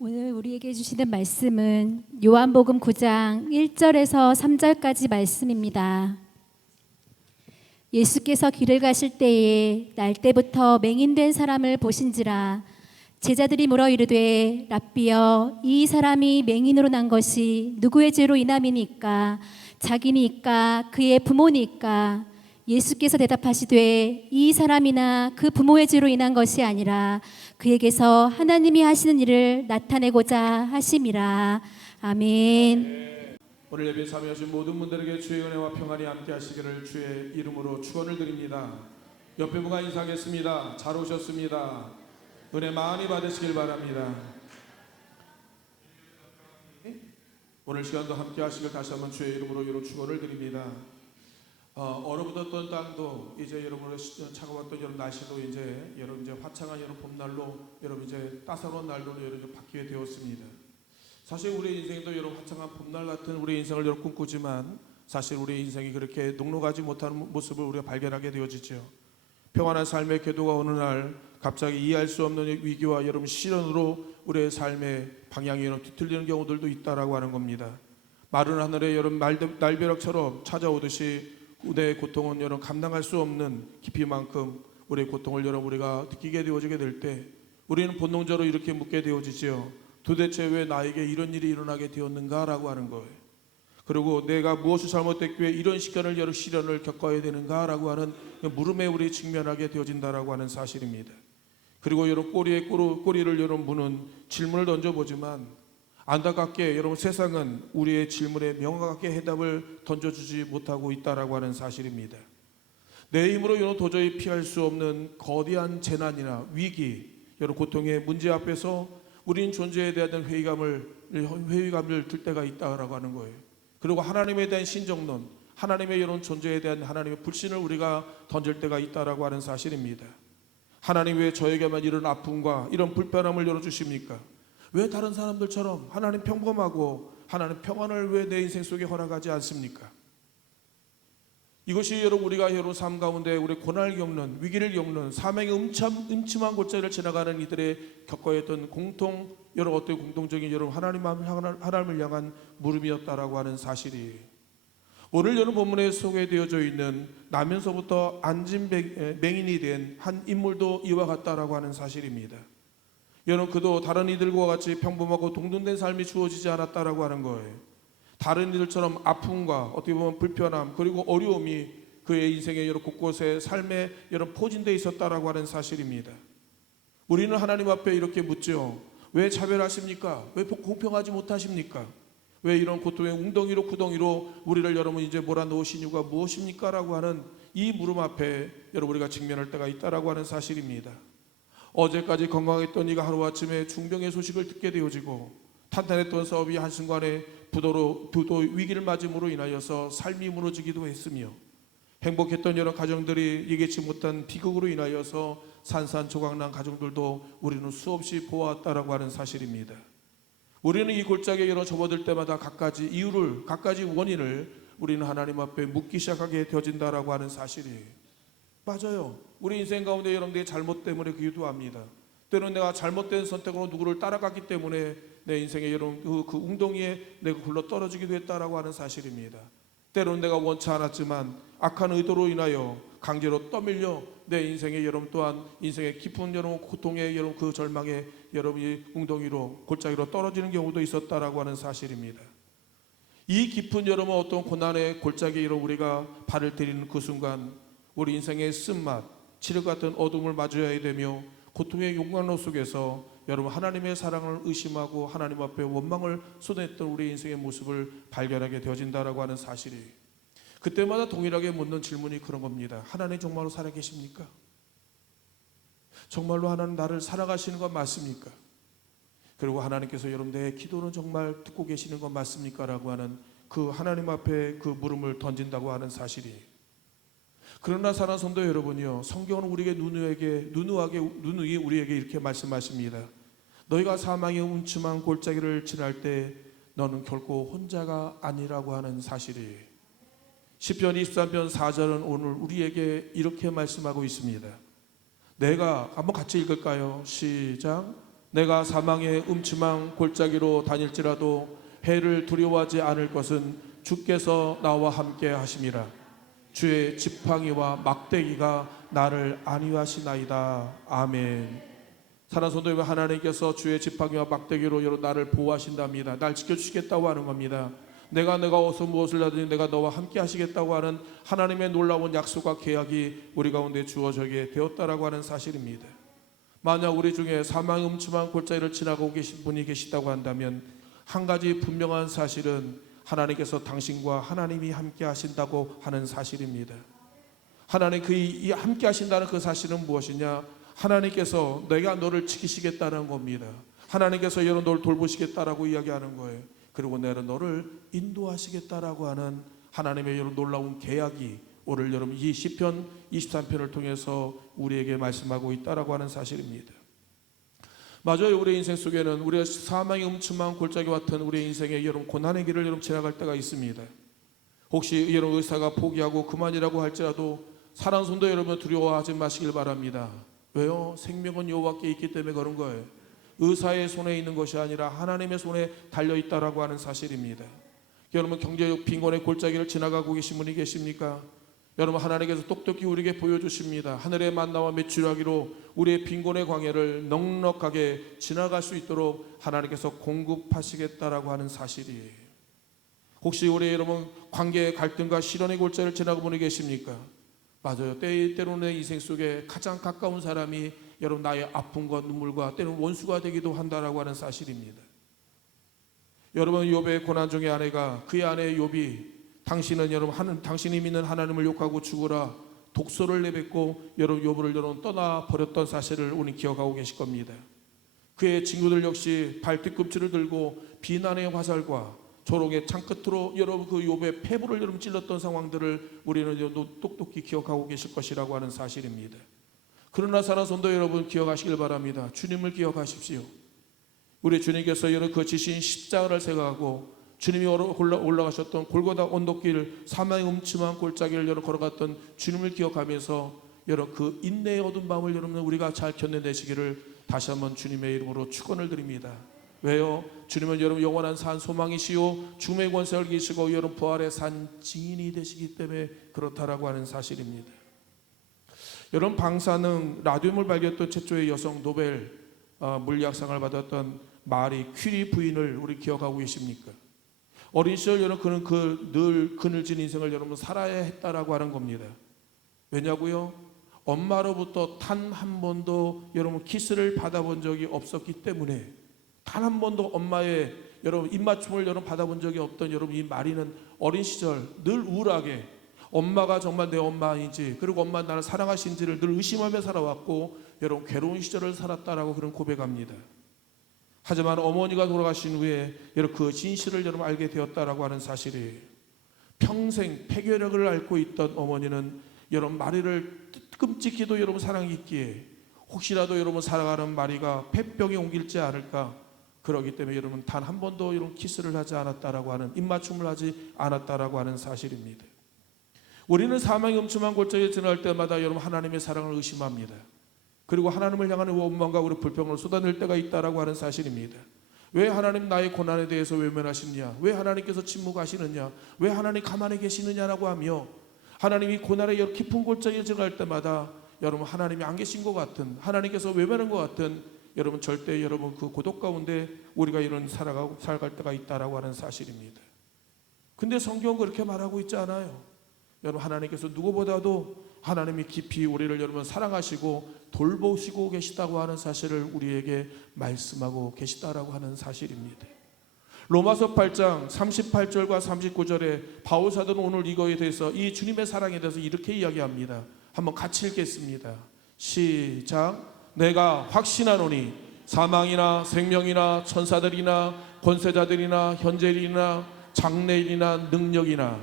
오늘 우리에게 주시는 말씀은 요한복음 9장 1절에서 3절까지 말씀입니다. 예수께서 길을 가실 때에 날 때부터 맹인된 사람을 보신지라. 제자들이 물어 이르되 랍비여, 이 사람이 맹인으로 난 것이 누구의 죄로 인함이니까? 자기니까 그의 부모니까? 예수께서 대답하시되 이 사람이나 그 부모의 죄로 인한 것이 아니라 그에게서 하나님이 하시는 일을 나타내고자 하심이라. 아멘. 오늘 예배 참여하신 모든 분들에게 주의 은혜와 평안이 함께 하시기를 주의 이름으로 축원을 드립니다. 옆에 분과 인사하겠습니다. 잘 오셨습니다. 은혜 많이 받으시길 바랍니다. 오늘 시간도 함께 하시길 다시 한번 주의 이름으로 여러분 축원을 드립니다. 얼어붙었던 땅도 이제 여러분의 차가웠던 여름 날씨도 이제 여러분 이제 화창한 여름 봄날로 여러분 이제 따사로운 날로 여러분 바뀌게 되었습니다. 사실 우리 인생도 여러분 화창한 봄날 같은 우리 인생을 여러분 꿈꾸지만 사실 우리 인생이 그렇게 녹록하지 못하는 모습을 우리가 발견하게 되어지죠. 평안한 삶의 궤도가 어느 날 갑자기 이해할 수 없는 위기와 여러분 시련으로 우리의 삶의 방향이 여러분 뒤틀리는 경우들도 있다라고 하는 겁니다. 마른 하늘에 여러분 날벼락처럼 찾아오듯이 우리의 고통은 여러분 감당할 수 없는 깊이만큼 우리의 고통을 여러분 우리가 느끼게 되어지게 될 때 우리는 본능적으로 이렇게 묻게 되어지죠. 도대체 왜 나에게 이런 일이 일어나게 되었는가라고 하는 거예요. 그리고 내가 무엇을 잘못했기에 이런 시련을 겪어야 되는가라고 하는 물음에 우리 직면하게 되어진다라고 하는 사실입니다. 그리고 여러분 꼬리를 여러분 무는 질문을 던져보지만 안타깝게 여러분 세상은 우리의 질문에 명확하게 해답을 던져주지 못하고 있다라고 하는 사실입니다. 내 힘으로 여러분 도저히 피할 수 없는 거대한 재난이나 위기, 여러분 고통의 문제 앞에서 우리는 존재에 대한 회의감을 들 때가 있다라고 하는 거예요. 그리고 하나님에 대한 신정론, 하나님의 이런 존재에 대한 하나님의 불신을 우리가 던질 때가 있다라고 하는 사실입니다. 하나님 왜 저에게만 이런 아픔과 이런 불편함을 열어주십니까? 왜 다른 사람들처럼 하나님 평범하고 하나님 평안을 왜 내 인생 속에 허락하지 않습니까? 이것이 여러분 우리가 여러분 삶 가운데 우리 고난을 겪는 위기를 겪는 사명의 음침한 골짜기를 지나가는 이들의 겪어야 했던 여러 어떤 공통적인 여러분 하나님을 향한 물음이었다라고 하는 사실이 오늘 여러분 본문에 소개되어져 있는 나면서부터 안진 맹인이 된 한 인물도 이와 같다라고 하는 사실입니다. 여러분 그도 다른 이들과 같이 평범하고 동등된 삶이 주어지지 않았다라고 하는 거예요. 다른 이들처럼 아픔과 어떻게 보면 불편함 그리고 어려움이 그의 인생의 여러 곳곳에 삶에 여러 포진되어 있었다라고 하는 사실입니다. 우리는 하나님 앞에 이렇게 묻죠. 왜 차별하십니까? 왜 공평하지 못하십니까? 왜 이런 고통의 웅덩이로 구덩이로 우리를 여러분 이제 몰아넣으신 이유가 무엇입니까? 라고 하는 이 물음 앞에 여러분 우리가 직면할 때가 있다라고 하는 사실입니다. 어제까지 건강했던 이가 하루아침에 중병의 소식을 듣게 되어지고 탄탄했던 사업이 한순간에 부도 위기를 맞음으로 인하여서 삶이 무너지기도 했으며 행복했던 여러 가정들이 예기치 못한 비극으로 인하여서 산산조각난 가정들도 우리는 수없이 보았다라고 하는 사실입니다. 우리는 이 골짜기에 여러 접어들 때마다 갖가지 원인을 우리는 하나님 앞에 묻기 시작하게 되어진다라고 하는 사실이에요. 맞아요. 우리 인생 가운데 여러분들의 잘못 때문에 그기도 합니다. 때로는 내가 잘못된 선택으로 누구를 따라갔기 때문에 내 인생의 여러분 그 웅덩이에 내가 굴러 떨어지기도 했다라고 하는 사실입니다. 때로는 내가 원치 않았지만 악한 의도로 인하여 강제로 떠밀려 내 인생의 여러분 또한 인생의 깊은 여러분 고통의 여러분 그 절망의 여러분이 웅덩이로 골짜기로 떨어지는 경우도 있었다라고 하는 사실입니다. 이 깊은 여러분 어떤 고난의 골짜기에 우리가 발을 들이는 그 순간 우리 인생의 쓴맛, 칠흑 같은 어둠을 마주해야 되며 고통의 용광로 속에서 여러분 하나님의 사랑을 의심하고 하나님 앞에 원망을 쏟아냈던 우리 인생의 모습을 발견하게 되어진다라고 하는 사실이 그때마다 동일하게 묻는 질문이 그런 겁니다. 하나님 정말로 살아계십니까? 정말로 하나님 나를 살아가시는 건 맞습니까? 그리고 하나님께서 여러분 내 기도는 정말 듣고 계시는 건 맞습니까? 라고 하는 그 하나님 앞에 그 물음을 던진다고 하는 사실이 그러나 사랑하는 성도 여러분이요, 성경은 우리에게 누누이 우리에게 이렇게 말씀하십니다. 너희가 사망의 음침한 골짜기를 지날 때 너는 결코 혼자가 아니라고 하는 사실이 시편 23편 4절은 오늘 우리에게 이렇게 말씀하고 있습니다. 내가 한번 같이 읽을까요? 시작. 내가 사망의 음침한 골짜기로 다닐지라도 해를 두려워하지 않을 것은 주께서 나와 함께 하심이라. 주의 지팡이와 막대기가 나를 안위하시나이다. 아멘. 사랑하는 성도 여러분, 하나님께서 주의 지팡이와 막대기로 여러분 나를 보호하신답니다. 날 지켜주시겠다고 하는 겁니다. 내가 어디서 무엇을 하든지 내가 너와 함께 하시겠다고 하는 하나님의 놀라운 약속과 계약이 우리 가운데 주어지게 되었다라고 하는 사실입니다. 만약 우리 중에 사망의 음침한 골짜기를 지나가고 계신 분이 계시다고 한다면 한 가지 분명한 사실은 하나님께서 당신과 하나님이 함께 하신다고 하는 사실입니다. 하나님 이 함께 하신다는 그 사실은 무엇이냐? 하나님께서 내가 너를 지키시겠다는 겁니다. 하나님께서 여러분 너를 돌보시겠다라고 이야기하는 거예요. 그리고 내가 너를 인도하시겠다라고 하는 하나님의 여러분 놀라운 계약이 오늘 여러분 이 시편 23편을 통해서 우리에게 말씀하고 있다라고 하는 사실입니다. 맞아요. 우리의 인생 속에는 우리가 사망의 음침한 골짜기 같은 우리의 인생에 여러분 고난의 길을 여러분 지나갈 때가 있습니다. 혹시 여러분 의사가 포기하고 그만이라고 할지라도 사랑하는 성도 여러분 두려워하지 마시길 바랍니다. 왜요? 생명은 여호와께 있기 때문에 그런 거예요. 의사의 손에 있는 것이 아니라 하나님의 손에 달려있다라고 하는 사실입니다. 여러분 경제적 빈곤의 골짜기를 지나가고 계신 분이 계십니까? 여러분 하나님께서 똑똑히 우리에게 보여주십니다. 하늘의 만나와 메추라기로 우리의 빈곤의 광야를 넉넉하게 지나갈 수 있도록 하나님께서 공급하시겠다라고 하는 사실이에요. 혹시 우리 여러분 관계의 갈등과 시련의 골짜기를 지나고 분이 계십니까? 맞아요. 때로는 내 인생 속에 가장 가까운 사람이 여러분 나의 아픔과 눈물과 때로는 원수가 되기도 한다라고 하는 사실입니다. 여러분 욥의 고난 중에 아내가 그의 아내 욥이 당신은 여러분 당신이 믿는 하나님을 욕하고 죽으라 독소를 내뱉고 여러분 욥을 여러분 떠나 버렸던 사실을 우리 기억하고 계실 겁니다. 그의 친구들 역시 발뒤꿈치를 들고 비난의 화살과 조롱의 창끝으로 여러분 그 욥의 폐부를 여러분 찔렀던 상황들을 우리는 똑똑히 기억하고 계실 것이라고 하는 사실입니다. 그러나 사랑하는 성도 여러분 기억하시길 바랍니다. 주님을 기억하십시오. 우리 주님께서 여러분 그 지신 십자가를 생각하고 주님이 올라가셨던 골고다 언덕길 사망의 음침한 골짜기를 여러분 걸어갔던 주님을 기억하면서 여러분 그 인내의 어두운 밤을 여러분 우리가 잘 견뎌내시기를 다시 한번 주님의 이름으로 축원을 드립니다. 왜요? 주님은 여러분 영원한 산 소망이시요 죽음의 권세를 이기시고 여러분 부활의 산 증인이 되시기 때문에 그렇다라고 하는 사실입니다. 여러분 방사능 라듐을 발견했던 최초의 여성 노벨 물리학상을 받았던 마리 퀴리 부인을 우리 기억하고 계십니까? 어린 시절 여러분 그는 늘 그늘진 인생을 여러분 살아야 했다라고 하는 겁니다. 왜냐고요? 엄마로부터 단 한 번도 여러분 키스를 받아본 적이 없었기 때문에 단 한 번도 엄마의 여러분 입맞춤을 여러분 받아본 적이 없던 여러분 이 마리는 어린 시절 늘 우울하게 엄마가 정말 내 엄마인지 그리고 엄마 나를 사랑하신지를 늘 의심하며 살아왔고 여러분 괴로운 시절을 살았다라고 그런 고백합니다. 하지만 어머니가 돌아가신 후에 여러분 그 진실을 여러분 알게 되었다라고 하는 사실이에요. 평생 폐결핵을 앓고 있던 어머니는 여러분 마리를 끔찍히도 여러분 사랑했기에 혹시라도 여러분 살아가는 마리가 폐병에 옮길지 않을까 그러기 때문에 여러분 단 한 번도 여러분 키스를 하지 않았다라고 하는 입맞춤을 하지 않았다라고 하는 사실입니다. 우리는 사망의 음침한 골짜기에 지나갈 때마다 여러분 하나님의 사랑을 의심합니다. 그리고 하나님을 향하는 원망과 우리 불평을 쏟아낼 때가 있다라고 하는 사실입니다. 왜 하나님 나의 고난에 대해서 외면하시느냐? 왜 하나님께서 침묵하시느냐? 왜 하나님 가만히 계시느냐라고 하며 하나님이 고난의 여러 깊은 골짜기에 지나갈 때마다 여러분 하나님이 안 계신 것 같은 하나님께서 외면한 것 같은 여러분 절대 여러분 그 고독 가운데 우리가 이런 살아갈 때가 있다라고 하는 사실입니다. 근데 성경은 그렇게 말하고 있지 않아요. 여러분 하나님께서 누구보다도 하나님이 깊이 우리를 여러분 사랑하시고 돌보시고 계시다고 하는 사실을 우리에게 말씀하고 계시다라고 하는 사실입니다. 로마서 8장 38절과 39절에 바울 사도는 오늘 이거에 대해서 이 주님의 사랑에 대해서 이렇게 이야기합니다. 한번 같이 읽겠습니다. 시작. 내가 확신하노니 사망이나 생명이나 천사들이나 권세자들이나 현재일이나 장래일이나 능력이나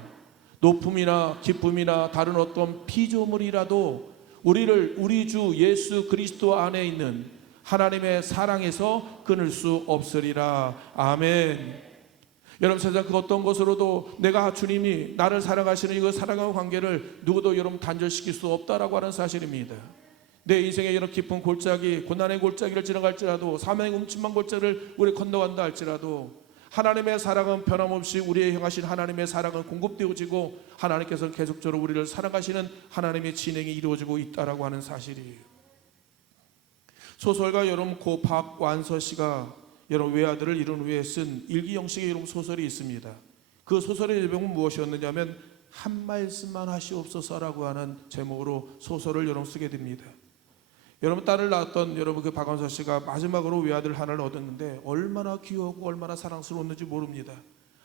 높음이나 기쁨이나 다른 어떤 피조물이라도 우리를 우리 주 예수 그리스도 안에 있는 하나님의 사랑에서 끊을 수 없으리라. 아멘. 여러분 세상 그 어떤 것으로도 내가 주님이 나를 사랑하시는 이 사랑하는 관계를 누구도 여러분 단절시킬 수 없다라고 하는 사실입니다. 내 인생의 이런 깊은 골짜기, 고난의 골짜기를 지나갈지라도, 사망의 음침한 골짜기를 우리 건너간다 할지라도 하나님의 사랑은 변함없이 우리에 향하신 하나님의 사랑은 공급되어지고 하나님께서 계속적으로 우리를 사랑하시는 하나님의 진행이 이루어지고 있다라고 하는 사실이에요. 소설가 여러분 고 박완서 씨가 여러분 외아들을 이룬 후에 쓴 일기 형식의 여러분 소설이 있습니다. 그 소설의 제목은 무엇이었느냐면 한 말씀만 하시옵소서라고 하는 제목으로 소설을 여러분 쓰게 됩니다. 여러분 딸을 낳았던 여러분 그 박완서 씨가 마지막으로 외아들 하나를 얻었는데 얼마나 귀여우고 얼마나 사랑스러웠는지 모릅니다.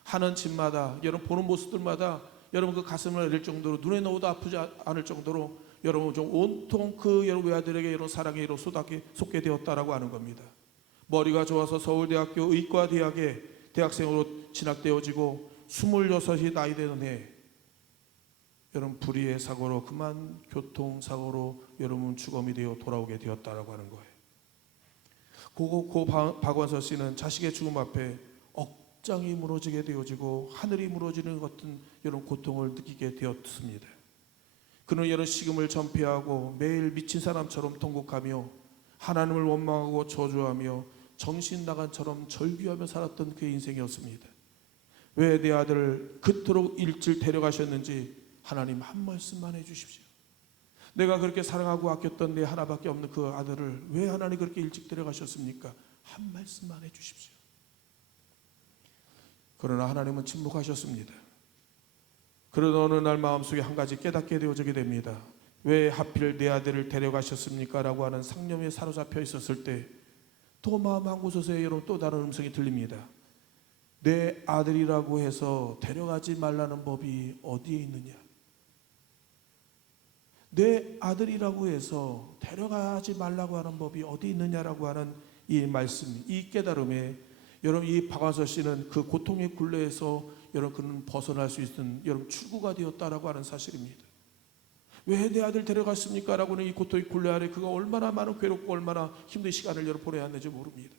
하는 집마다 여러분 보는 모습들마다 여러분 그 가슴을 내릴 정도로 눈에 넣어도 아프지 않을 정도로 여러분 좀 온통 그 여러분 외아들에게 이런 사랑에 이런 쏟게 되었다라고 하는 겁니다. 머리가 좋아서 서울대학교 의과대학에 대학생으로 진학되어지고 26이 나이 되는 해 여러분 불의의 사고로 그만 교통사고로 여러분 죽음이 되어 돌아오게 되었다라고 하는 거예요. 고 박완서 씨는 자식의 죽음 앞에 억장이 무너지게 되어지고 하늘이 무너지는 것 같은 이런 고통을 느끼게 되었습니다. 그는 이런 식음을 전폐하고 매일 미친 사람처럼 통곡하며 하나님을 원망하고 저주하며 정신 나간처럼 절규하며 살았던 그의 인생이었습니다. 왜 내 아들을 그토록 일찍 데려가셨는지 하나님 한 말씀만 해주십시오. 내가 그렇게 사랑하고 아꼈던 내 하나밖에 없는 그 아들을 왜 하나님 그렇게 일찍 데려가셨습니까? 한 말씀만 해주십시오. 그러나 하나님은 침묵하셨습니다. 그러던 어느 날 마음속에 한 가지 깨닫게 되어지게 됩니다. 왜 하필 내 아들을 데려가셨습니까? 라고 하는 상념에 사로잡혀 있었을 때 또 마음 한 곳에서 여러분 또 다른 음성이 들립니다. 내 아들이라고 해서 데려가지 말라는 법이 어디에 있느냐? 내 아들이라고 해서 데려가지 말라고 하는 법이 어디 있느냐라고 하는 이 말씀, 이 깨달음에 여러분 이 박완서 씨는 그 고통의 굴레에서 여러분 그는 벗어날 수 있는 여러분 출구가 되었다라고 하는 사실입니다. 왜 내 아들 데려갔습니까? 라고는 이 고통의 굴레 아래 그가 얼마나 많은 괴롭고 얼마나 힘든 시간을 여러분 보내야 하는지 모릅니다.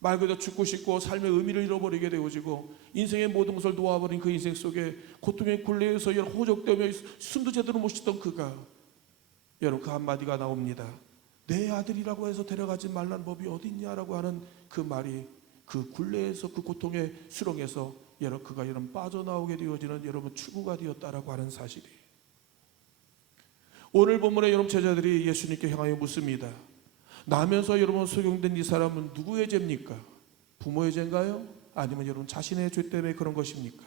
말 그대로 죽고 싶고 삶의 의미를 잃어버리게 되어지고 인생의 모든 것을 놓아버린 그 인생 속에 고통의 굴레에서 여러분 호적되며 숨도 제대로 못 쉬던 그가 여러분 그 한마디가 나옵니다. 내 아들이라고 해서 데려가지 말라는 법이 어디 있냐라고 하는 그 말이 그 굴레에서 그 고통의 수렁에서 여러분 그가 여러분 빠져나오게 되어지는 여러분 출구가 되었다라고 하는 사실이에요. 오늘 본문에 여러분 제자들이 예수님께 향하여 묻습니다. 나면서 여러분 소경된 이 사람은 누구의 죄입니까? 부모의 죄인가요? 아니면 여러분 자신의 죄 때문에 그런 것입니까?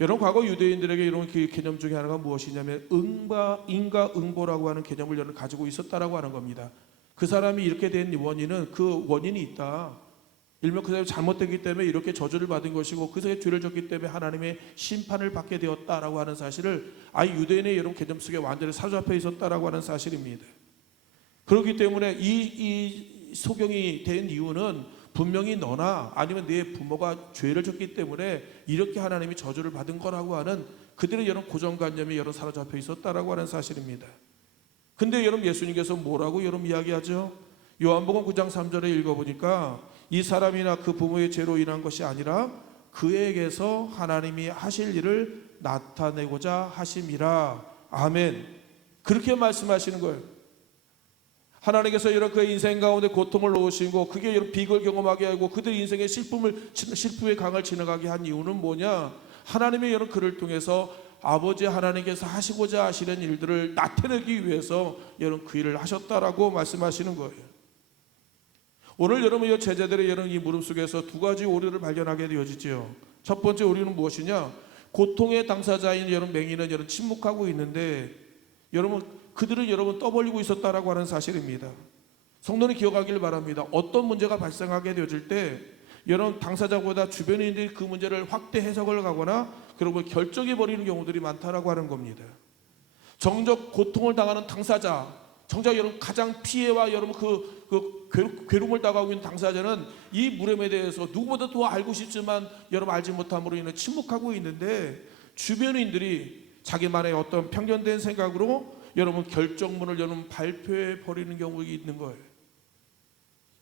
여러분 과거 유대인들에게 이런 그 개념 중에 하나가 무엇이냐면 인과응보라고 하는 개념을 여러분 가지고 있었다라고 하는 겁니다. 그 사람이 이렇게 된 원인은 그 원인이 있다. 일명 그 사람이 잘못되기 때문에 이렇게 저주를 받은 것이고 그 사람이 죄를 졌기 때문에 하나님의 심판을 받게 되었다라고 하는 사실을 아예 유대인의 여러분 개념 속에 완전히 사로잡혀 있었다라고 하는 사실입니다. 그렇기 때문에 이 소경이 된 이유는 분명히 너나 아니면 네 부모가 죄를 졌기 때문에 이렇게 하나님이 저주를 받은 거라고 하는 그들의 여러 고정관념이 여러 사로잡혀 있었다라고 하는 사실입니다. 근데 여러분 예수님께서 뭐라고 여러분 이야기하죠? 요한복음 9장 3절에 읽어보니까 이 사람이나 그 부모의 죄로 인한 것이 아니라 그에게서 하나님이 하실 일을 나타내고자 하심이라. 아멘. 그렇게 말씀하시는 거예요. 하나님께서 이런 그의 인생 가운데 고통을 놓으시고 그게 이런 비극을 경험하게 하고 그들 인생의 실품의 강을 지나가게 한 이유는 뭐냐? 하나님의 이런 그를 통해서 아버지 하나님께서 하시고자 하시는 일들을 나타내기 위해서 이런 그 일을 하셨다라고 말씀하시는 거예요. 오늘 여러분 이 제자들의 이런 이 물음 속에서 두 가지 오류를 발견하게 되어지죠. 첫 번째 오류는 무엇이냐? 고통의 당사자인 여러분 맹인은 여러분 침묵하고 있는데 여러분 그들은 여러분 떠벌리고 있었다라고 하는 사실입니다. 성도는 기억하기를 바랍니다. 어떤 문제가 발생하게 되어질 때 여러분 당사자보다 주변인들이 그 문제를 확대 해석을 가거나 그리고 결정해 버리는 경우들이 많다라고 하는 겁니다. 정작 고통을 당하는 당사자, 정작 여러분 가장 피해와 여러분 그 괴로움을 당하고 있는 당사자는 이 물음에 대해서 누구보다 더 알고 싶지만 여러분 알지 못함으로 인해 침묵하고 있는데 주변인들이 자기만의 어떤 편견된 생각으로 여러분 결정문을 여러분 발표해 버리는 경우가 있는 거예요.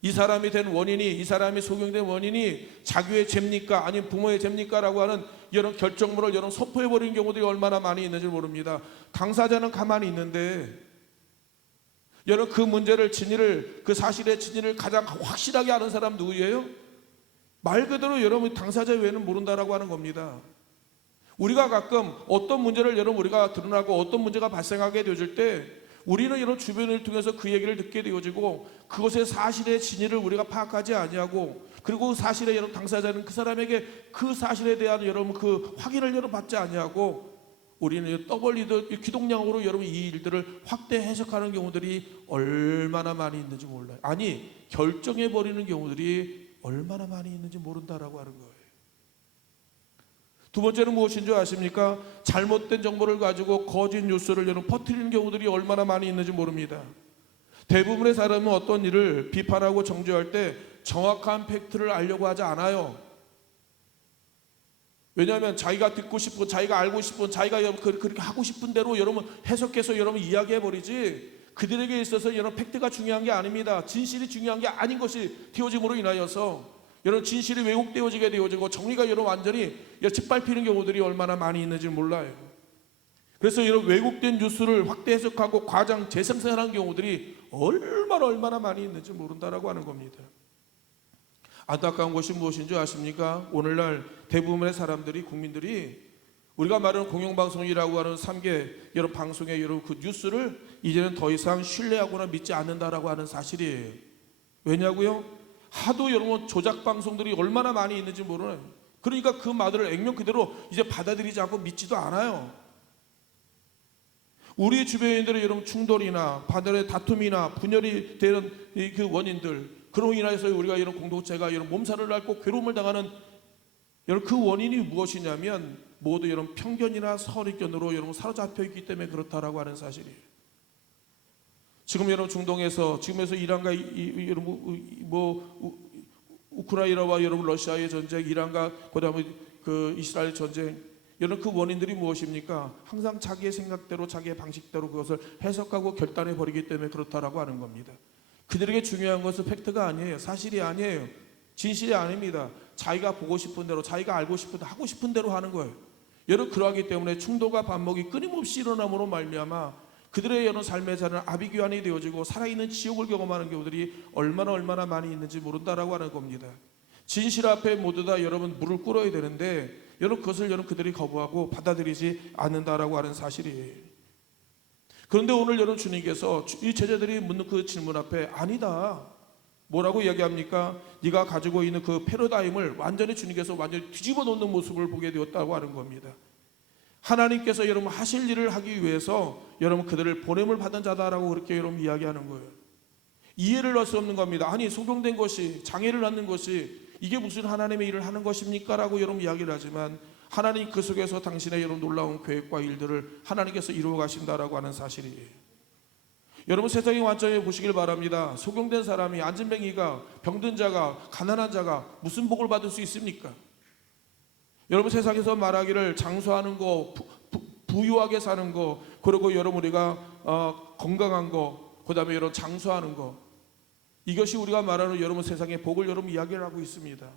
이 사람이 된 원인이, 이 사람이 소경된 원인이 자기의 죄입니까? 아니면 부모의 죄입니까? 라고 하는 이런 결정문을 여러분 선포해 버리는 경우들이 얼마나 많이 있는지 모릅니다. 당사자는 가만히 있는데 여러분 그 문제를 진위를 그 사실의 진위를 가장 확실하게 아는 사람 누구예요? 말 그대로 여러분 당사자 외에는 모른다라고 하는 겁니다. 우리가 가끔 어떤 문제를 여러분 우리가 드러나고 어떤 문제가 발생하게 되어질 때 우리는 이런 주변을 통해서 그 얘기를 듣게 되어지고 그것의 사실의 진위를 우리가 파악하지 아니하고 그리고 사실의 여러분 당사자는 그 사람에게 그 사실에 대한 여러분 그 확인을 여러분 받지 아니하고 우리는 떠벌리듯 기동량으로 여러분 이 일들을 확대 해석하는 경우들이 얼마나 많이 있는지 몰라요. 아니 결정해 버리는 경우들이 얼마나 많이 있는지 모른다라고 하는 거예요. 두 번째는 무엇인 줄 아십니까? 잘못된 정보를 가지고 거짓 뉴스를 여러분 퍼뜨리는 경우들이 얼마나 많이 있는지 모릅니다. 대부분의 사람은 어떤 일을 비판하고 정죄할 때 정확한 팩트를 알려고 하지 않아요. 왜냐하면 자기가 듣고 싶은, 자기가 알고 싶은, 자기가 그렇게 하고 싶은 대로 여러분 해석해서 여러분 이야기해 버리지 그들에게 있어서 여러분 팩트가 중요한 게 아닙니다. 진실이 중요한 게 아닌 것이 되어짐으로 인하여서 여러분 진실이 왜곡되어지게 되어지고 정리가 여러분 완전히 짓밟히는 경우들이 얼마나 많이 있는지 몰라요. 그래서 이런 왜곡된 뉴스를 확대 해석하고 과장 재생산하는 경우들이 얼마나 많이 있는지 모른다라고 하는 겁니다. 안타까운 것이 무엇인 줄 아십니까? 오늘날 대부분의 사람들이 국민들이 우리가 말하는 공영방송이라고 하는 3개 여러 방송의 여러 그 뉴스를 이제는 더 이상 신뢰하거나 믿지 않는다라고 하는 사실이에요. 왜냐고요? 하도 여러분 조작 방송들이 얼마나 많이 있는지 모르는. 그러니까 그 말을 액면 그대로 이제 받아들이지 않고 믿지도 않아요. 우리 주변인들의 여러분 충돌이나 반대의 다툼이나 분열이 되는 그 원인들 그로 인해서 우리가 이런 공동체가 이런 몸살을 앓고 괴로움을 당하는 여러분 그 원인이 무엇이냐면 모두 여러분 편견이나 선입견으로 여러분 사로잡혀 있기 때문에 그렇다라고 하는 사실이에요. 지금 여러분 중동에서 지금에서 이란과 우크라이나와 여러분 러시아의 전쟁, 이란과 그다음에 그 이스라엘 전쟁 여러분 그 원인들이 무엇입니까? 항상 자기의 생각대로 자기의 방식대로 그것을 해석하고 결단해 버리기 때문에 그렇다라고 하는 겁니다. 그들에게 중요한 것은 팩트가 아니에요. 사실이 아니에요. 진실이 아닙니다. 자기가 보고 싶은 대로 자기가 알고 싶은 대로 하고 싶은 대로 하는 거예요. 여러분 그러하기 때문에 충돌과 반목이 끊임없이 일어남으로 말미암아 그들의 여러 삶의 자는 아비규환이 되어지고 살아있는 지옥을 경험하는 경우들이 얼마나 많이 있는지 모른다라고 하는 겁니다. 진실 앞에 모두 다 여러분 무릎 꿇어야 되는데 여러분 그것을 여러분 그들이 거부하고 받아들이지 않는다라고 하는 사실이에요. 그런데 오늘 여러분 주님께서 이 제자들이 묻는 그 질문 앞에 아니다. 뭐라고 이야기합니까? 네가 가지고 있는 그 패러다임을 완전히 주님께서 완전히 뒤집어 놓는 모습을 보게 되었다고 하는 겁니다. 하나님께서 여러분 하실 일을 하기 위해서 여러분 그들을 보냄을 받은 자다라고 그렇게 여러분 이야기하는 거예요. 이해를 할 수 없는 겁니다. 아니 소경된 것이 장애를 낳는 것이 이게 무슨 하나님의 일을 하는 것입니까? 라고 여러분 이야기를 하지만 하나님 그 속에서 당신의 여러분 놀라운 계획과 일들을 하나님께서 이루어 가신다라고 하는 사실이에요. 여러분 세상의 관점에 보시길 바랍니다. 소경된 사람이 안진뱅이가 병든 자가 가난한 자가 무슨 복을 받을 수 있습니까? 여러분 세상에서 말하기를 장수하는 거 부유하게 사는 거 그리고 여러분 우리가 건강한 거 그다음에 여러분 장수하는 거 이것이 우리가 말하는 여러분 세상의 복을 여러분 이야기를 하고 있습니다.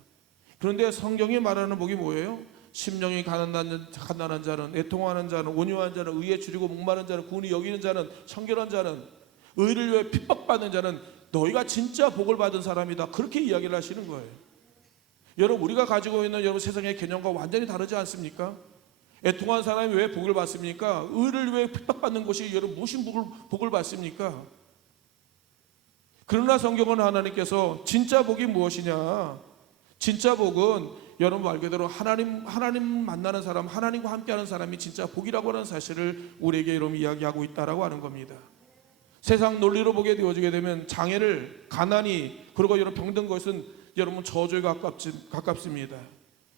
그런데 성경이 말하는 복이 뭐예요? 심령이 가난한 자는 애통하는 자는 온유한 자는 의에 줄이고 목마른 자는 구원이 여기는 자는 청결한 자는 의를 위해 핍박받는 자는 너희가 진짜 복을 받은 사람이다. 그렇게 이야기를 하시는 거예요. 여러분 우리가 가지고 있는 여러분 세상의 개념과 완전히 다르지 않습니까? 애통한 사람이 왜 복을 받습니까? 의를 위해 핍박받는 것이 여러분 무슨 복을 받습니까? 그러나 성경은 하나님께서 진짜 복이 무엇이냐? 진짜 복은 여러분 말 그대로 하나님 만나는 사람, 하나님과 함께하는 사람이 진짜 복이라고 하는 사실을 우리에게 여러분 이야기하고 있다라고 하는 겁니다. 세상 논리로 보게 되어지게 되면 장애를 가난이 그리고 여러분 병든 것은 여러분 저주에 가깝습니다.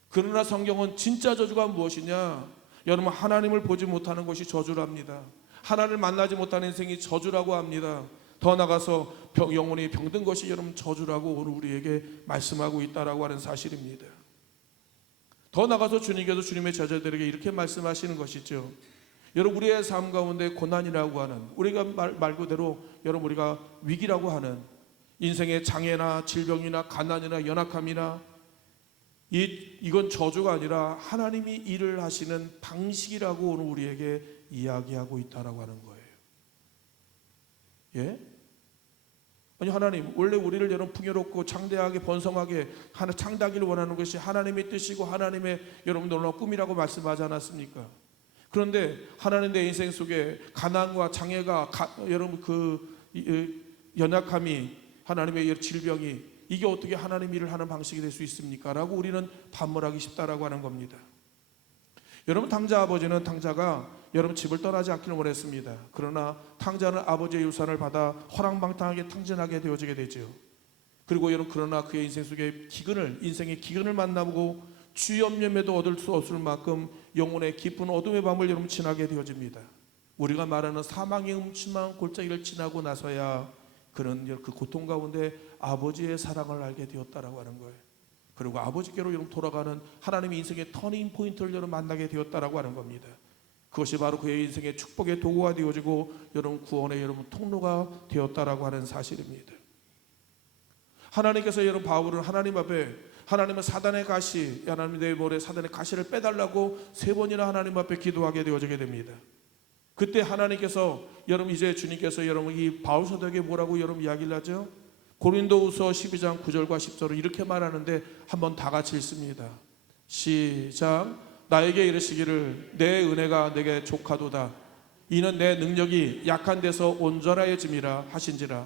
그러나 성경은 진짜 저주가 무엇이냐? 여러분 하나님을 보지 못하는 것이 저주랍니다. 하나님을 만나지 못하는 인생이 저주라고 합니다. 더 나가서 영혼이 병든 것이 여러분 저주라고 오늘 우리에게 말씀하고 있다라고 하는 사실입니다. 더 나가서 주님께서 주님의 제자들에게 이렇게 말씀하시는 것이죠. 여러분 우리의 삶 가운데 고난이라고 하는 우리가 말 그대로 여러분 우리가 위기라고 하는 인생의 장애나 질병이나 가난이나 연약함이나 이건 저주가 아니라 하나님이 일을 하시는 방식이라고 오늘 우리에게 이야기하고 있다라고 하는 거예요. 예? 아니 하나님, 원래 우리를 여러분 풍요롭고 창대하게 번성하게 창대하기를 원하는 것이 하나님의 뜻이고 하나님의 여러분 놀라운 꿈이라고 말씀하지 않았습니까? 그런데 하나님 내 인생 속에 가난과 장애가 여러분 연약함이 하나님의 질병이 이게 어떻게 하나님 일을 하는 방식이 될 수 있습니까? 라고 우리는 반문하기 쉽다라고 하는 겁니다. 여러분 탕자 아버지는 탕자가 여러분 집을 떠나지 않기를 원했습니다. 그러나 탕자는 아버지의 유산을 받아 허랑방탕하게 탕진하게 되어지게 되죠. 그리고 여러분 그러나 그의 인생 속에 인생의 기근을 만나고 주염염에도 얻을 수 없을 만큼 영혼의 깊은 어둠의 밤을 여러분 지나게 되어집니다. 우리가 말하는 사망의 음침한 골짜기를 지나고 나서야 그는 그 고통 가운데 아버지의 사랑을 알게 되었다라고 하는 거예요. 그리고 아버지께로 여러분 돌아가는 하나님의 인생의 터닝 포인트를 여러분 만나게 되었다라고 하는 겁니다. 그것이 바로 그의 인생의 축복의 도구가 되어지고 여러분 구원의 여러분 통로가 되었다라고 하는 사실입니다. 하나님께서 여러분 바울은 하나님 앞에 하나님은 사단의 가시, 하나님 내 볼에 사단의 가시를 빼달라고 3번이나 하나님 앞에 기도하게 되어지게 됩니다. 그때 하나님께서 여러분 이제 주님께서 여러분 이 바울 사도에게 뭐라고 여러분 이야기를 하죠? 고린도후서 12장 9절과 10절을 이렇게 말하는데 한번 다 같이 읽습니다. 시작. 나에게 이르시기를 내 은혜가 내게 족하도다. 이는 내 능력이 약한 데서 온전하여짐이라 하신지라.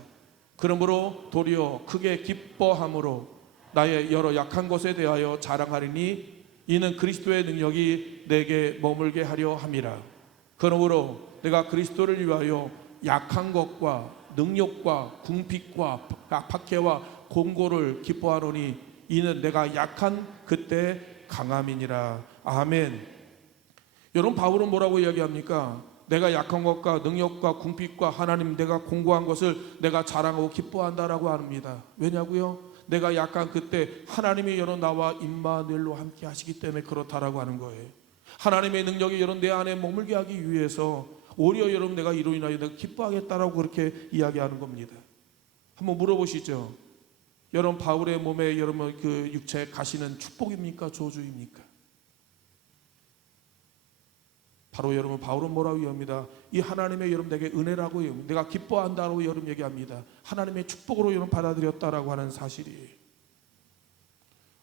그러므로 도리어 크게 기뻐함으로 나의 여러 약한 것에 대하여 자랑하리니 이는 그리스도의 능력이 내게 머물게 하려 함이라. 그러므로 내가 그리스도를 위하여 약한 것과 능력과 궁핍과 박해와 공고를 기뻐하노니 이는 내가 약한 그때 강함이니라. 아멘. 여러분 바울은 뭐라고 이야기합니까? 내가 약한 것과 능력과 궁핍과 하나님 내가 공고한 것을 내가 자랑하고 기뻐한다라고 합니다. 왜냐고요? 내가 약한 그때 하나님이 여러분 나와 임마누엘로 함께 하시기 때문에 그렇다라고 하는 거예요. 하나님의 능력이 여러분 내 안에 머물게 하기 위해서 오히려 여러분 내가 이로 인하여 내가 기뻐하겠다라고 그렇게 이야기하는 겁니다. 한번 물어보시죠. 여러분 바울의 몸에 여러분 그 육체에 가시는 축복입니까? 저주입니까? 바로 여러분 바울은 뭐라고 얘기합니다. 이 하나님의 여러분 내게 은혜라고 내가 기뻐한다고 여러분 얘기합니다. 하나님의 축복으로 여러분 받아들였다라고 하는 사실이에요.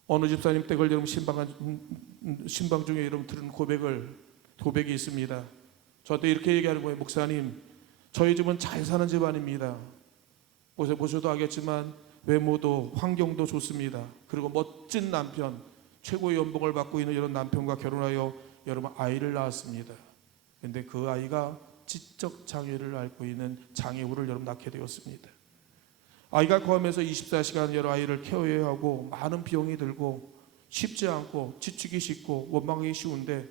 어느 집사님 댁을 여러분 신방 중에 여러분 들은 고백이 있습니다. 저한테 이렇게 얘기하는 거예요. 목사님, 저희 집은 잘 사는 집안입니다. 보셔도 알겠지만 외모도 환경도 좋습니다. 그리고 멋진 남편, 최고의 연봉을 받고 있는 이런 남편과 결혼하여 여러분 아이를 낳았습니다. 그런데 그 아이가 지적 장애를 앓고 있는 장애우를 여러분 낳게 되었습니다. 아이가 거하면서 24시간 여러 아이를 케어해야 하고 많은 비용이 들고 쉽지 않고 지치기 쉽고 원망하기 쉬운데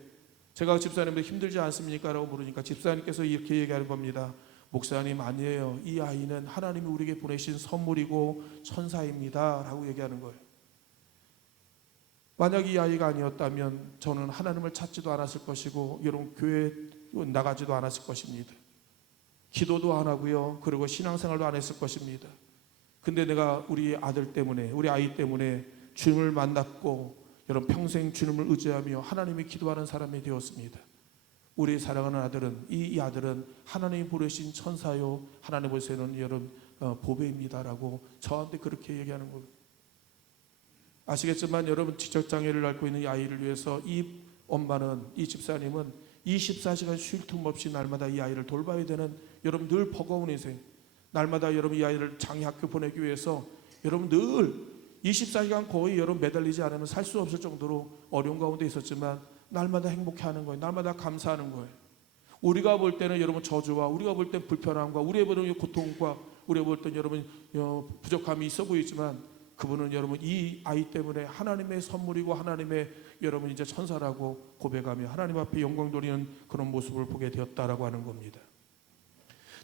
제가 집사님들 힘들지 않습니까? 라고 물으니까 집사님께서 이렇게 얘기하는 겁니다. 목사님 아니에요. 이 아이는 하나님이 우리에게 보내신 선물이고 천사입니다. 라고 얘기하는 거예요. 만약 이 아이가 아니었다면 저는 하나님을 찾지도 않았을 것이고 여러분 교회에 나가지도 않았을 것입니다. 기도도 안 하고요. 그리고 신앙생활도 안 했을 것입니다. 근데 내가 우리 아들 때문에 우리 아이 때문에 주님을 만났고 여러분 평생 주님을 의지하며 하나님이 기도하는 사람이 되었습니다. 우리 사랑하는 아들은 이 아들은 하나님이 부르신 천사요 하나님 보시는 여러분 보배입니다라고 저한테 그렇게 얘기하는 겁니다. 아시겠지만 여러분 지적장애를 앓고 있는 이 아이를 위해서 이 엄마는 이 집사님은 24시간 쉴 틈 없이 날마다 이 아이를 돌봐야 되는 여러분 늘 버거운 인생 날마다 여러분 이 아이를 장애 학교 보내기 위해서 여러분 늘 24시간 거의 여러분 매달리지 않으면 살 수 없을 정도로 어려운 가운데 있었지만 날마다 행복해하는 거예요. 날마다 감사하는 거예요. 우리가 볼 때는 여러분 저주와 우리가 볼 때는 불편함과 우리가 볼 때는 고통과 우리가 볼 때는 여러분 부족함이 있어 보이지만 그분은 여러분 이 아이 때문에 하나님의 선물이고 하나님의 여러분 이제 천사라고 고백하며 하나님 앞에 영광 돌리는 그런 모습을 보게 되었다라고 하는 겁니다.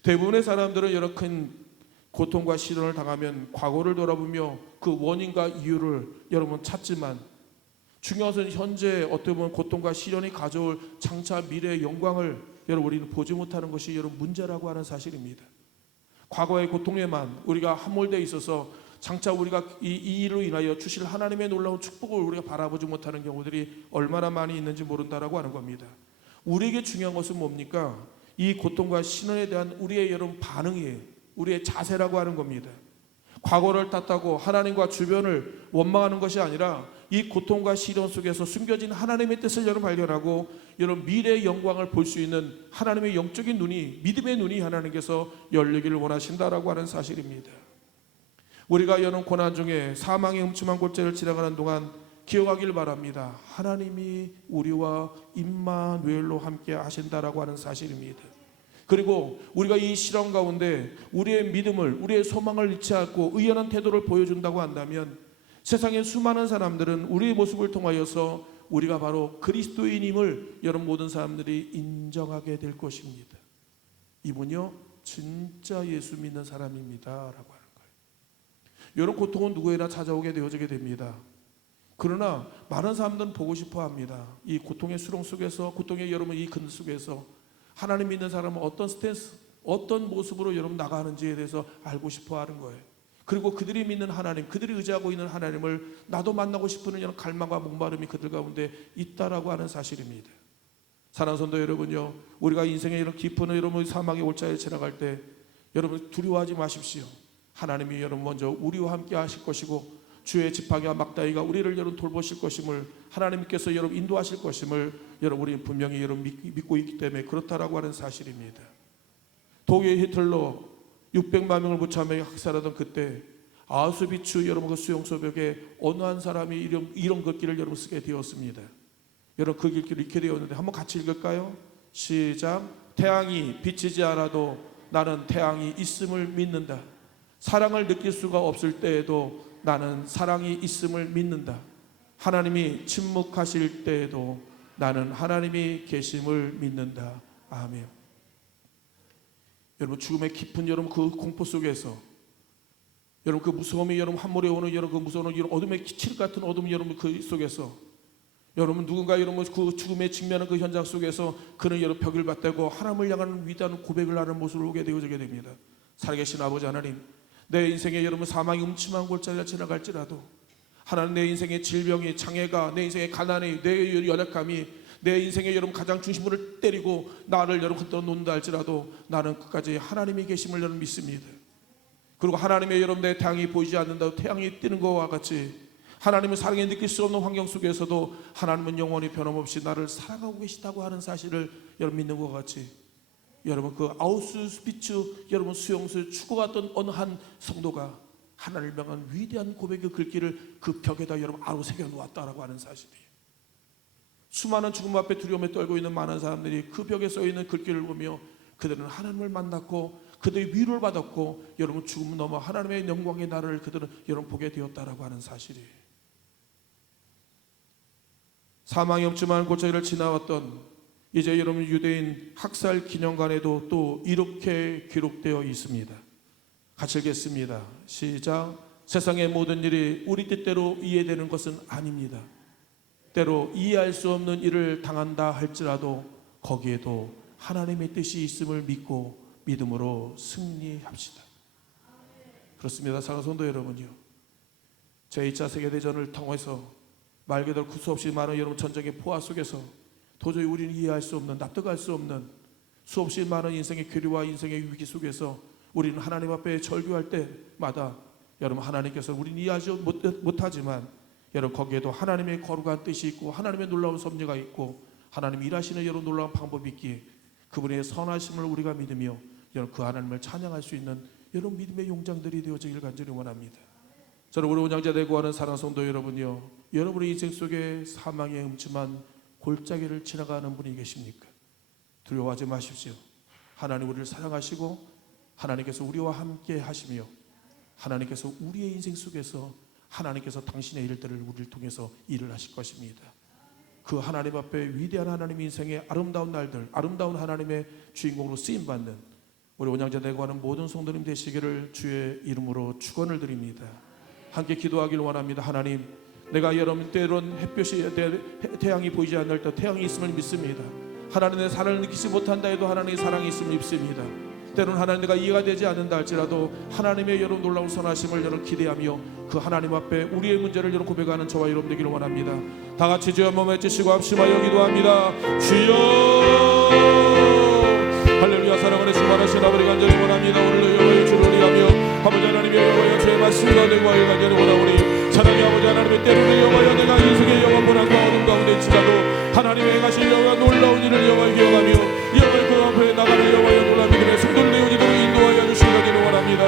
대부분의 사람들은 여러 큰 고통과 시련을 당하면 과거를 돌아보며 그 원인과 이유를 여러분 찾지만 중요한 것은 현재 어떻게 보면 고통과 시련이 가져올 장차 미래의 영광을 여러분 우리는 보지 못하는 것이 여러분 문제라고 하는 사실입니다. 과거의 고통에만 우리가 함몰되어 있어서 장차 우리가 이 일로 인하여 주실 하나님의 놀라운 축복을 우리가 바라보지 못하는 경우들이 얼마나 많이 있는지 모른다라고 하는 겁니다. 우리에게 중요한 것은 뭡니까? 이 고통과 시련에 대한 우리의 여러분 반응이에요. 우리의 자세라고 하는 겁니다. 과거를 탓하고 하나님과 주변을 원망하는 것이 아니라 이 고통과 시련 속에서 숨겨진 하나님의 뜻을 여러분 발견하고 여러분 미래의 영광을 볼 수 있는 하나님의 영적인 눈이, 믿음의 눈이 하나님께서 열리기를 원하신다라고 하는 사실입니다. 우리가 여러분 고난 중에 사망의 음침한 골짜기를 지나가는 동안 기억하길 바랍니다. 하나님이 우리와 임마누엘로 함께 하신다라고 하는 사실입니다. 그리고 우리가 이 시련 가운데 우리의 믿음을, 우리의 소망을 잃지 않고 의연한 태도를 보여준다고 한다면 세상의 수많은 사람들은 우리의 모습을 통하여서 우리가 바로 그리스도인임을 여러분 모든 사람들이 인정하게 될 것입니다. 이분요 진짜 예수 믿는 사람입니다 라고 하는 거예요. 이런 고통은 누구에나 찾아오게 되어지게 됩니다. 그러나 많은 사람들은 보고 싶어 합니다. 이 고통의 수렁 속에서, 고통의 여러분 이 근 속에서 하나님 믿는 사람은 어떤 스탠스, 어떤 모습으로 여러분 나가는지에 대해서 알고 싶어 하는 거예요. 그리고 그들이 믿는 하나님, 그들이 의지하고 있는 하나님을 나도 만나고 싶은 이런 갈망과 목마름이 그들 가운데 있다라고 하는 사실입니다. 사랑하는 성도 여러분요, 우리가 인생의 이런 깊은 여러분 사망의 골짜기를 지나갈 때 여러분 두려워하지 마십시오. 하나님이 여러분 먼저 우리와 함께 하실 것이고 주의 지팡이와 막다기가 우리를 여러분 돌보실 것임을, 하나님께서 여러분 인도하실 것임을 여러분 우리 분명히 여러분 믿고 있기 때문에 그렇다라고 하는 사실입니다. 독일 히틀러 600만 명을 무참하게 학살하던 그때 아우슈비츠 여러분 그 수용소 벽에 어느 한 사람이 이런 글귀를 여러분 쓰게 되었습니다. 여러분 그 글귀를 읽게 되었는데 한번 같이 읽을까요? 시작. 태양이 비치지 않아도 나는 태양이 있음을 믿는다. 사랑을 느낄 수가 없을 때에도 나는 사랑이 있음을 믿는다. 하나님이 침묵하실 때에도 나는 하나님이 계심을 믿는다. 아멘. 여러분 죽음의 깊은 여러분 그 공포 속에서 여러분 그 무서움이 여러분 함몰에 오는 여러분 그 무서운 여러분 어둠의 칠 같은 어둠 여러분 그 속에서 여러분 누군가 여러분 그 죽음에 직면한 그 현장 속에서 그는 여러분 벽을 받대고 하나님을 향하는 위대한 고백을 하는 모습을 보게 되어지게 됩니다. 살아계신 아버지 하나님, 내 인생에 여러분 사망이 음침한 골짜기를 지나갈지라도 하나님 내 인생의 질병이, 장애가, 내 인생의 가난이, 내 연약함이 내 인생의 여러분 가장 중심을 때리고 나를 여러분 흔들어 놓는다 할지라도 나는 끝까지 하나님이 계심을 여러분 믿습니다. 그리고 하나님의 여러분 내 태양이 보이지 않는다고 태양이 뜨는 것과 같이 하나님은 사랑에 느낄 수 없는 환경 속에서도 하나님은 영원히 변함없이 나를 사랑하고 계시다고 하는 사실을 여러분 믿는 것과 같이 여러분 그 아우슈비츠 여러분 수용소에 죽어갔던 어느 한 성도가 하나님을 향한 위대한 고백의 글귀를 그 벽에다 여러분 아로 새겨 놓았다라고 하는 사실이에요. 수많은 죽음 앞에 두려움에 떨고 있는 많은 사람들이 그 벽에 써 있는 글귀를 보며 그들은 하나님을 만났고 그들의 위로를 받았고 여러분 죽음 넘어 하나님의 영광의 나라를 그들은 여러분 보게 되었다라고 하는 사실이에요. 사망이 없지만 골짜기를 지나왔던 이제 여러분 유대인 학살 기념관에도 또 이렇게 기록되어 있습니다. 같이 읽겠습니다. 시작. 세상의 모든 일이 우리 뜻대로 이해되는 것은 아닙니다. 때로 이해할 수 없는 일을 당한다 할지라도 거기에도 하나님의 뜻이 있음을 믿고 믿음으로 승리합시다. 그렇습니다. 사랑하는 성도 여러분요, 제2차 세계대전을 통해서 말 그대로 수없이 많은 여러분 전쟁의 포화 속에서 도저히 우리는 이해할 수 없는, 납득할 수 없는 수없이 많은 인생의 교류와 인생의 위기 속에서 우리는 하나님 앞에 절규할 때마다 여러분 하나님께서 우리는 이해하지 못하지만 여러분 거기에도 하나님의 거룩한 뜻이 있고 하나님의 놀라운 섭리가 있고 하나님 일하시는 여러분 놀라운 방법이 있기에 그분의 선하심을 우리가 믿으며 여러분 그 하나님을 찬양할 수 있는 여러분 믿음의 용장들이 되어지길 간절히 원합니다. 저는 우리 온양자 되고 하는 사랑하는 성도 여러분요, 여러분의 인생 속에 사망의 음침한 골짜기를 지나가는 분이 계십니까? 두려워하지 마십시오. 하나님 우리를 사랑하시고 하나님께서 우리와 함께 하시며 하나님께서 우리의 인생 속에서 하나님께서 당신의 일들을 우리를 통해서 일을 하실 것입니다. 그 하나님 앞에 위대한 하나님 인생의 아름다운 날들, 아름다운 하나님의 주인공으로 쓰임받는 우리 온양자 되고 하는 모든 성도님 되시기를 주의 이름으로 축원을 드립니다. 함께 기도하길 원합니다. 하나님, 내가 여러분 때론 햇볕이 태양이 보이지 않을 때 태양이 있음을 믿습니다. 하나님의 사랑을 느끼지 못한다 해도 하나님의 사랑이 있음을 믿습니다. 때로는 하나님 내가 이해가 되지 않는다 할지라도 하나님의 여러분 놀라운 선하심을 여러분 기대하며 그 하나님 앞에 우리의 문제를 여러분 고백하는 저와 여러분 되기를 원합니다. 다 같이 주여 한번 외치시고 합심하여 기도합니다. 주여 할렐루야. 사랑하는 주만하신 아버지 간절히 원합니다. 오늘도 여호와의 주를 위하며 아버지 하나님의 여호와의 죄를 말씀과 내가 간절히 원하오니 사랑의 아버지 하나님의 때로는 여호와여 내가 인생의 영원 고난과 어둠 가운데 지나도 하나님의 행하신 여호와 놀라운 일을 여호와 기억하며 여호와의 그 앞에 나가는 여호와의 놀라운 믿음의 성도를 내어지도록 인도하여 주시기를 원합니다.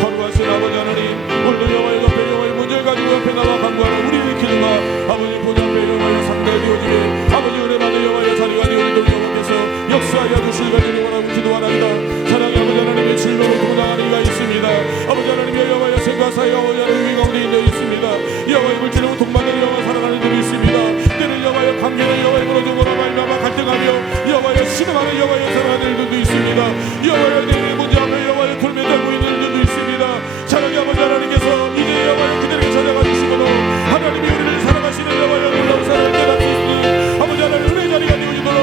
거룩하신 아버지 하나님 오늘도 여호와의 옆에 여호와의 문제를 가지고 옆에 나와 간구하는 우리의 기도가 아버지 보좌 앞에 여호와의 상대되어지게 아버지 은혜 받는 여호와의 자리가 되어지도록 여호와께서 역사하여 주시기를 원하고 기도하나이다. 사랑의 아버지 하나님의 진로로 도당하는 이가 있습니다. 아버지 하나님의 여호와의 생과 사이 아버지 하나님 위 가운데 있는 있습니다. 여호와의 물질로 동반된 여호와 사랑하는 이들이 있습니다. 때는 여호와의 관계는 여호와의 무너짐으로 말미암아 갈등하며 여호와의 신음하는 여호와의 사랑하는 일들도 있습니다. 여호와의 내 문제 앞에 여호와의 돌매달고 있는 일들도 있습니다. 사랑의 아버지 하나님께서 이제 여호와의 그들에게 찾아가 주시므로 하나님이 우리를 사랑하시는 여호와의 놀라운 사랑을 깨닫을 수 있는 아버지 하나님 은혜 자리가 되어지도록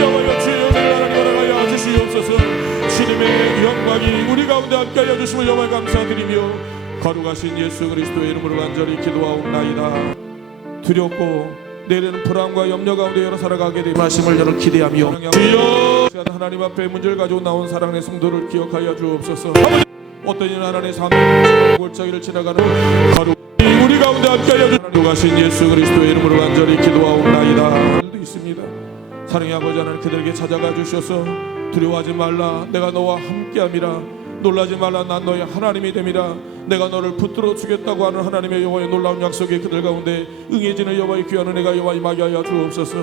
여호와의 주의 은혜를 하나님 허락하여 주시옵소서. 주님의 영광이 우리 가운데 함께하여 주심을 여호와에 감사드리며 거룩하신 예수 그리스도의 이름으로 간절히 기도하옵나이다. 두렵고 내일은 불안과 염려 가운데 여러 살아가게 될 말씀을 여러 기대하며 주여 하나님 앞에 문제를 가지고 나온 사랑의 성도를 기억하여 주옵소서. 어떤 이는 하나님의 삶의 골짜기를 지나가는 거룩 우리 가운데 함께하여 주시옵소서. 예수 그리스도의 이름으로 간절히 기도하옵나이다. 있습니다. 사랑의 아버지 하나님 그들에게 찾아가 주셔서 두려워하지 말라 내가 너와 함께함이라 놀라지 말라 난 너의 하나님이 됨이라 내가 너를 붙들어 주겠다고 하는 하나님의 여호와의 놀라운 약속이 그들 가운데 응해지는 여호와의 귀한 은혜가 여호와 임하게 하여 주옵소서.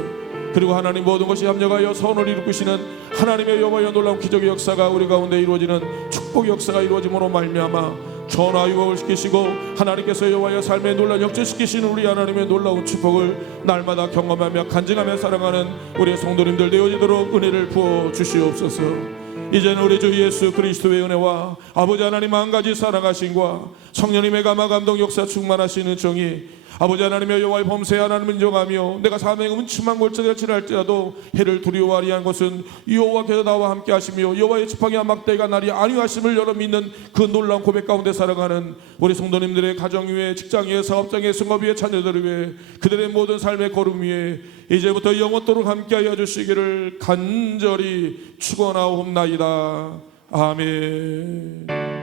그리고 하나님 모든 것이 합력하여 선을 이루시는 하나님의 여호와의 놀라운 기적의 역사가 우리 가운데 이루어지는 축복의 역사가 이루어짐으로 말미암아 전화 유업을 시키시고 하나님께서 여호와의 삶에 놀라운 역전시키시는 우리 하나님의 놀라운 축복을 날마다 경험하며 간증하며 사랑하는 우리의 성도님들 되어지도록 은혜를 부어 주시옵소서. 이제는 우리 주 예수 그리스도의 은혜와 아버지 하나님 한 가지 사랑하심과 성령님의 감화 감동 역사 충만하시는 정의 아버지 하나님의 여호와의 범세 하나님을 인정하며 내가 사명의 음침한 골짜기를 지날지라도 해를 두려워하리 한 것은 여호와께서 나와 함께 하시며 여호와의 지팡이와 막대가 나리 안위하심을 여러 믿는 그 놀라운 고백 가운데 살아가는 우리 성도님들의 가정 위에 직장 위에 사업장 위에 성업 위에 자녀들 위에 그들의 모든 삶의 걸음 위에 이제부터 영원토록 함께하여 주시기를 간절히 축원하옵나이다. 아멘.